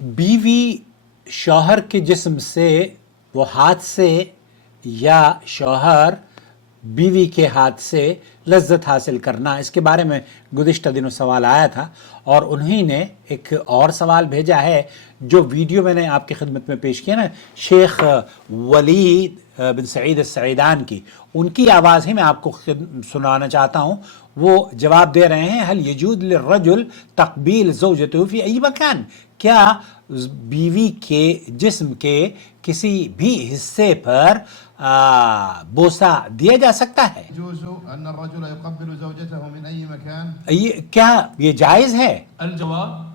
बीवी शौहर के जिस्म से वो हाथ से या शौहर बीवी के हाथ से लज्जत हासिल करना, इसके बारे में गुज़िश्ता दिनों सवाल आया था और उन्हीं ने एक और सवाल भेजा है जो वीडियो मैंने आपकी खिदमत में पेश किया ना, शेख वलीद बिन सईद सईदान की, उनकी आवाज़ ही मैं आपको सुनाना चाहता हूँ। वो जवाब दे रहे हैं, हल यजूज़ लिर्रजुल तक़बील ज़ौजतहु फ़ी अय्यि मकान, क्या बीवी के जिस्म के किसी भी हिस्से पर बोसा दिया जा सकता है? ये क्या ये जायज़ है? الجواب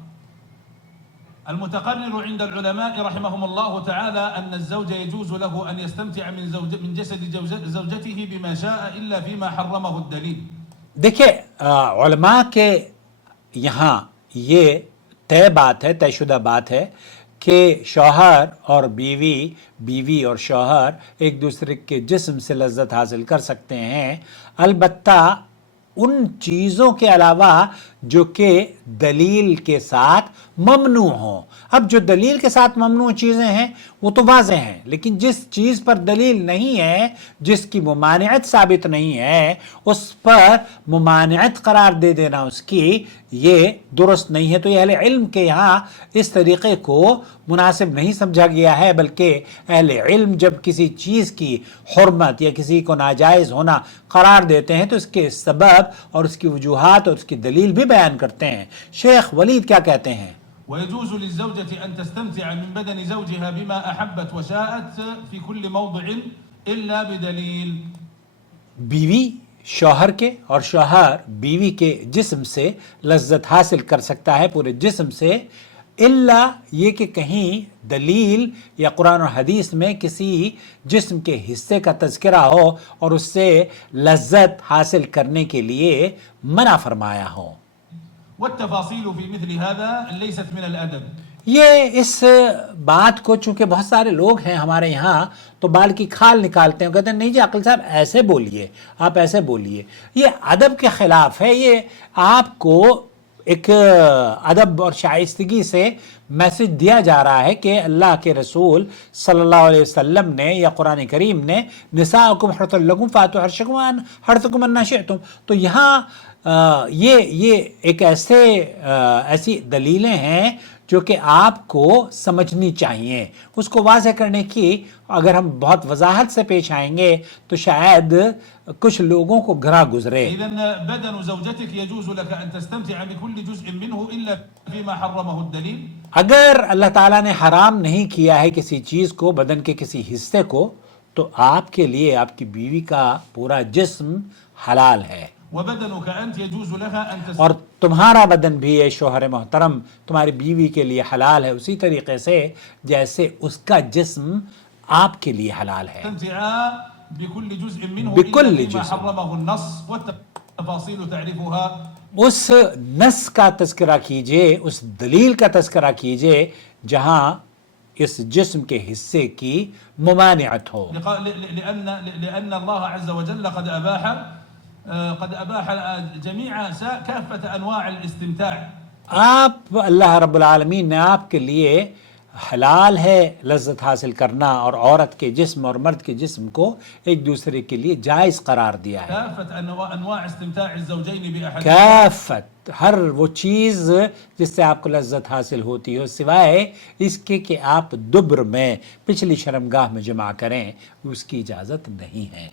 المتقرر عند العلماء رحمهم الله تعالى أن الزوج يجوز له أن يستمتع من جسد زوجته بما شاء إلا فيما حرمه الدليل. देखिए उलमा के यहाँ ये तय बात है, तयशुदा बात है कि शौहर और बीवी और शौहर एक दूसरे के जिस्म से लज्जत हासिल कर सकते हैं, अलबत्ता उन चीज़ों के अलावा जो कि दलील के साथ ममनू हों। अब जो दलील के साथ ममनू चीज़ें हैं वो तो वाज़ेह हैं, लेकिन जिस चीज़ पर दलील नहीं है, जिसकी मुमानियत साबित नहीं है, उस पर मुमानियत करार दे देना उसकी, ये दुरुस्त नहीं है। तो ये अहले इल्म के यहाँ इस तरीक़े को मुनासिब नहीं समझा गया है, बल्कि अहले इल्म जब किसी चीज़ की हुर्मत या किसी को नाजायज़ होना करार देते हैं तो इसके सबब और उसकी वजूहात और उसकी दलील भी बयान करते हैं। शेख वलीद क्या कहते हैं? ويجوز للزوجة أن تستمتع من بدن زوجها بما أحبت وشاءت في كل موضع إلا بدليل. बीवी शौहर के और शौहर बीवी के जिस्म से लज्जत हासिल कर सकता है, पूरे जिस्म से, इल्ला ये कि कहीं दलील या कुरान और हदीस में किसी जिस्म के हिस्से का तज़किरा हो और उससे लज्जत हासिल करने के लिए मना फरमाया हो। والتفاصيل في مثل هذا ليست من الأدب. ये इस बात को चूंकि बहुत सारे लोग हैं हमारे यहाँ तो बाल की खाल निकालते हैं, कहते हैं नहीं जी अक़ल साहब ऐसे बोलिए, आप ऐसे बोलिए, ये अदब के ख़िलाफ़ है। ये आपको एक अदब और शाइस्तगी से मैसेज दिया जा रहा है कि अल्लाह के रसूल सल्लल्लाहु अलैहि वसल्लम ने या कुरान करीम ने निसाउकुम हर्थुल लकुम फातु हर्थकुम अन्ना शिअ्तुम, तो यहाँ ये एक ऐसी दलीलें हैं जो कि आपको समझनी चाहिए। उसको वाज़ेह करने की अगर हम बहुत वजाहत से पेश आएंगे तो शायद कुछ लोगों को घरा गुजरे। अगर अल्लाह ताला ने हराम नहीं किया है किसी चीज़ को, बदन के किसी हिस्से को, तो आपके लिए आपकी बीवी का पूरा जिस्म हलाल है और तुम्हारा बदन भी ये शौहर मोहतरम तुम्हारी बीवी के लिए हलाल है, उसी तरीके से जैसे उसका जिस्म आपके लिए हलाल है। बिकुल उस नस का तज़किरा कीजिए, उस दलील का तज़किरा कीजिए जहां इस जिस्म के हिस्से की मुमानियत हो। قد أباح جميع كافة أنواع الاستمتاع. आप अल्लाह रब्बुल आलमीन ने आपके लिए हलाल है लज्जत हासिल करना और औरत के जिस्म और मर्द के जिस्म को एक दूसरे के लिए जायज़ करार दिया है। काफ़त हर वो चीज़ जिससे आपको लज्जत हासिल होती हो, सिवाय इसके कि आप दुब्र में पिछली शर्मगाह में जमा करें, उसकी इजाज़त नहीं है।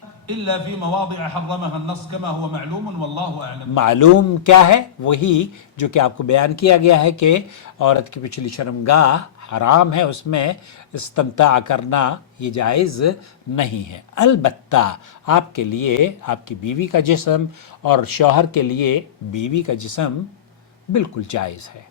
मालूम क्या है? वही जो कि आपको बयान किया गया है कि औरत की पिछली शर्मगाह हराम है, उसमें इस्तिमता करना ये जायज़ नहीं है। अलबत्ता आपके लिए आपकी बीवी का जिस्म और शौहर के लिए बीवी का जिस्म बिल्कुल जायज़ है।